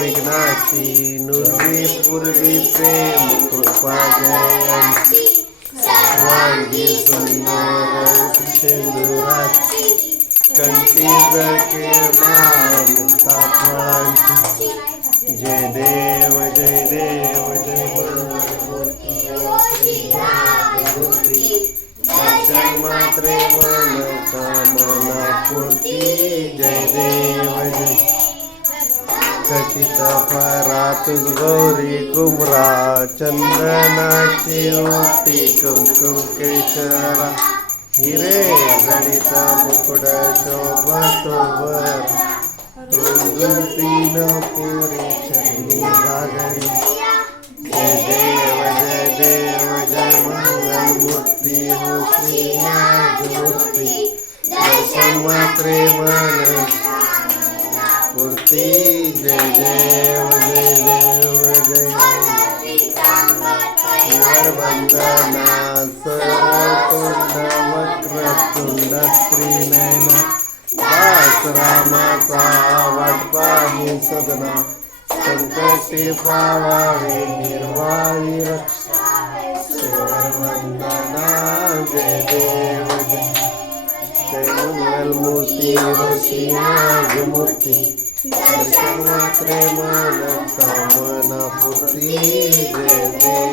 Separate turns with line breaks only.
विघ्नाची नुर्वी पूर्वी प्रेम कृपा जयांची सर्वांगी सुंदर सिंधुराची कंठी जळके माळ मुक्ता फळांची जय देव जय देव जय दर्शन मात्रे मन कामना पूर्ती. जय देव जय खचित फरात गौरी कुमरा चंदनाची ओटी कुमकुम केशरा. हिरे गणित मुकुड शोभतो वर तीन पुरी चंदी गागरी जय देव जय देव जय मंगल मूर्ती हो श्री मूर्ती दर्शन मात्रे मन मूर्ती जय देव जय देव जय वंदना सर्वतुंड वक्रतुंड त्रिनयन दास रामाचा वाटपाही सदना संकटी पावावे निर्वाळी रक्षा वंदना जय देव जय जय मंगल दर्शन मात्र मन कामना पूर्ती. जय जय.